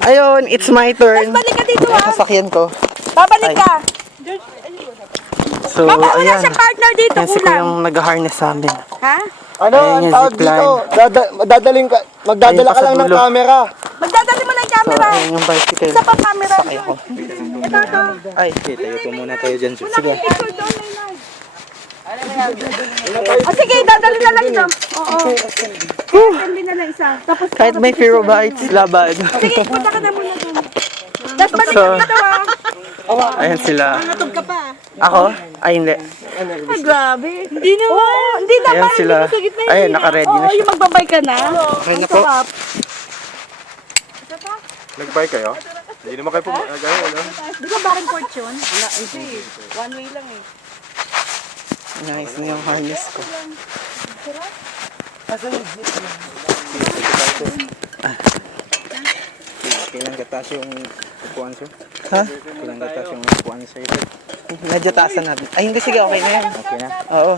Ayun, it's my turn. Balik ka dito Ang sasakyan ko. Babalik ka. So, Baka wala ayan. siyang partner dito, Yan si kulang. Kuyang nag-harness sa amin. Ha? Ano, Ayun ang yung tawag zipline. dito, magdadala Ayun pa ka sa lang ng dulo. camera. Magdadali mo na yung So, camera. ayun yung bicycle. Isa pang camera. Sakay ako. Ay, Tayo po muna tayo dyan, sir. sige. O sige, dadali na lang ito. Oo. Dadali na lang isa. Tapos, Kahit may fear of heights, laban. sige, punta ka na muna doon. Tapos balik So, ka dito ayan sila. Natog ka pa. Ako? Ay, hindi. Ay, grabe. Hindi naman. Hindi naman. Ayan sila. Hindi mo sa gitna. Ayun, naka-ready na Oo, siya. yung magbabay ka na. Okay na Ang po. sarap. Nag-bike kayo? Hindi naman kayo pumagay, ano? Di ba bareng court yun? Wala, hindi. One way lang eh. Nice na yung harness ko. Kailang gatas yung upuan, sir? Ha? Kailang gatas yung upuan, sir? Medyo taasan natin. Ay, hindi. Sige, okay na yan. Okay na? Oo.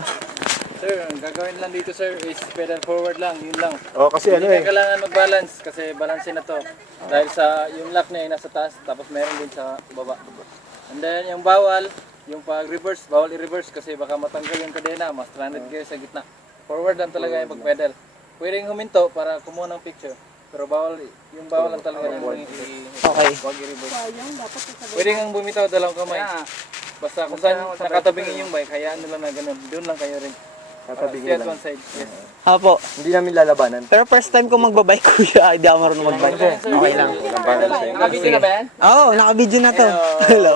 Sir, ang gagawin lang dito sir is pedal forward lang, yun lang. Oo, kasi ano Hindi eh. na kailangan mag-balance kasi balance na to. Dahil sa yung lock niya ay nasa taas tapos meron din sa baba. And then yung bawal, yung pag-reverse, bawal i-reverse kasi baka matanggal yung kadena, mas stranded kayo sa gitna. Forward lang talaga yung pag-pedal. Pwedeng huminto para kumuha ng picture. Pero bawal, yung bawal lang talaga yung Okay. wag i-reverse. Pwedeng ang bumitaw dalawang kamay. Basta kung saan nakatabingin yung bike, hayaan nila na ganun. Doon lang kayo rin. Tatabingin Stay at lang. one side. Yes. Apo. Hindi namin lalabanan. Pero first time ko magbabike, kuya. Hindi ako marunong magbike. Okay lang. Nakabidyo na ba yan? Oo, naka-video na to. Hello.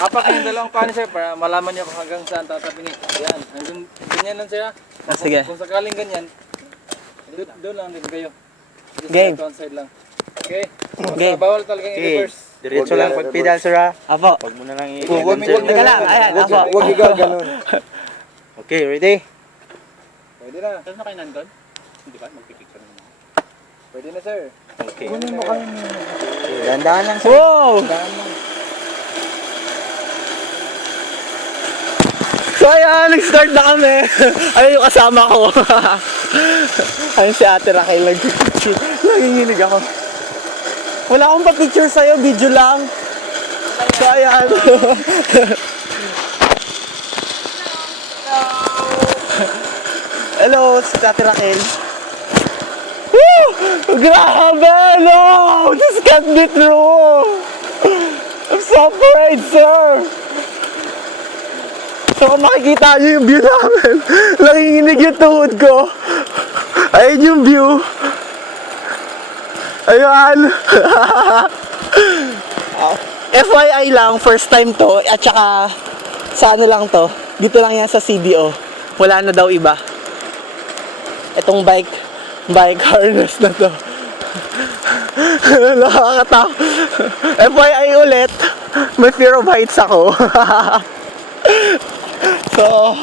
Apak yung dalawang paano sir para malaman niyo kung hanggang saan tatabingin. Yan, hanggang ganyan lang siya. Sige. Kung sakaling ganyan, doon lang din kayo. Just Game. left one side lang. Okay? Game. Basta bawal talagang i-reverse. Diretso lang pag-pedal, sir, ha? Apo. Huwag mo na lang Teka lang. Ayan, apo. Huwag ikaw ganun. Okay, ready? Pwede na. Saan na kayo nandun? Hindi ba? Magpipicture naman. Pwede na sir. Okay. Kunin mo kayo. Dandahan lang, sir. Wow! So ayan, nag-start na kami. Ayun yung kasama ko. Ayun si Ate Raquel, nag-picture. Nanginginig ako. Wala akong pa-picture sa'yo, video lang. So ayan. Hello, si Ate Raquel. Woo! Grabe! No! This can't be true! I'm so afraid, sir! So kung makikita nyo yung view namin, nanginginig yung tuhod ko. Ayun yung view. Ayan. FYI lang, first time to, at saka sa ano lang to, dito lang yan sa CDO. Wala na daw iba. Itong bike harness na to. Nakakatakot. FYI ulit, may fear of heights ako. So,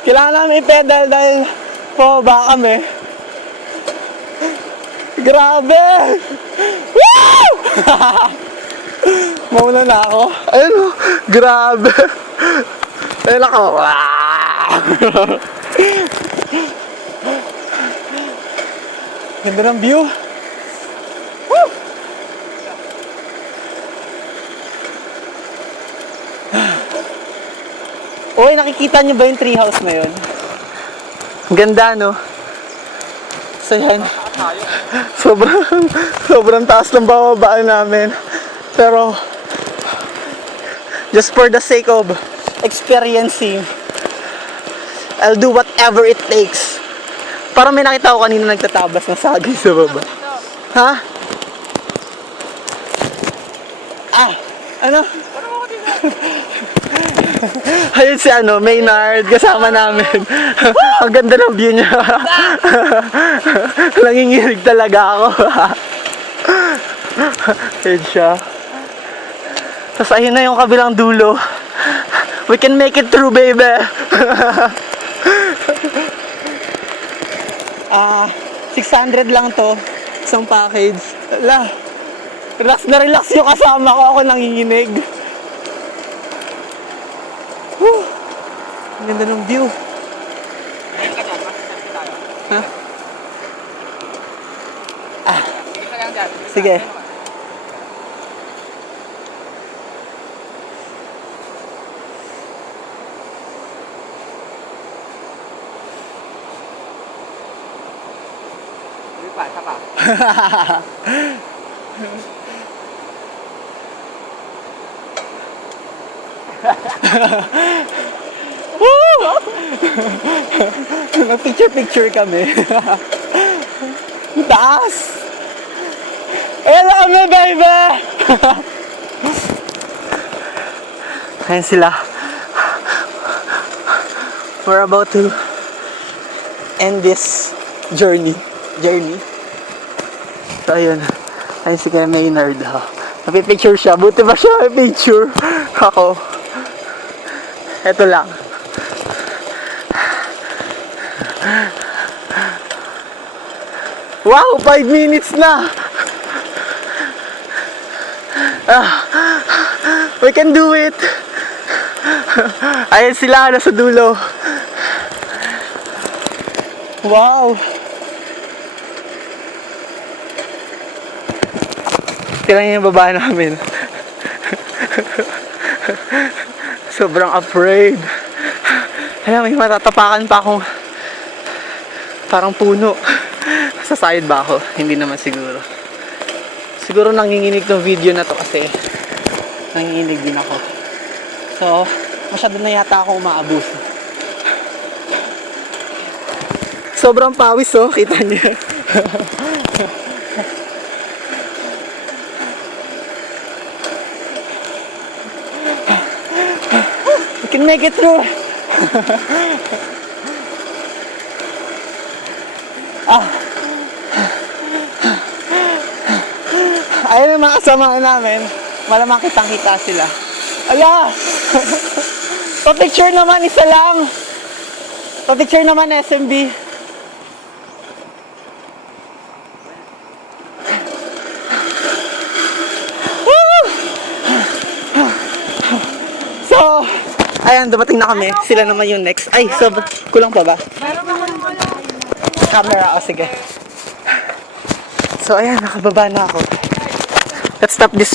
kailangan namin i-pedal dahil pababa kami. Grabe! Woo! Mauna na ako. Ayun o, grabe. Ayun ako. Ganda ng view. Woo! Uy, nakikita niyo ba yung treehouse na yun? Ganda, no? So yan. Sobrang taas ng bababaan namin. Pero, just for the sake of experiencing, I'll do whatever it takes. Parang may nakita ko kanina nagtatabas ng sagay sa baba. Ha? Ano? Ayun si Maynard, kasama namin. Ang ganda ng view niya. Nanginginig talaga ako. Ayun siya. Tapos ayun na yung kabilang dulo. We can make it through, baby. 600 lang to. Isang package. Ala, relax na relax yung kasama ko. Ako nanginginig. Whew. Ang ganda ng view. Ha? lang dyan. Sige. Sige pa, isa pa. Mag-picture-picture kami. Taas! Ayan na kami, baby! Ayan sila. We're about to end this journey. So, ayun. Ayun si Kuya Maynard. Oh. Napipicture siya. Buti ba siya may picture? Ako. Eto lang. Wow! 5 minutes na! We can do it! Ayan sila, nasa dulo. Wow! Tingnan niyo yung baba namin. Sobrang afraid. Alam, may matatapakan pa akong parang puno. Sa side ba ako? Hindi naman siguro. Siguro nanginginig tong video na to kasi nanginginig din ako. So, masyado na yata ako umaabuso. Sobrang pawis, oh. Kita niyo. We can make it through. Ayun ang mga kasama namin. Malamang kitang-kita sila. Ala! Pa-picture naman, isa lang. Pa-picture naman, SMB. Woo! So, ayan, dumating na kami. Sila naman yung next. Ay, so, kulang pa ba? Camera, o sige. So, ayan, nakababa na ako. Let's stop this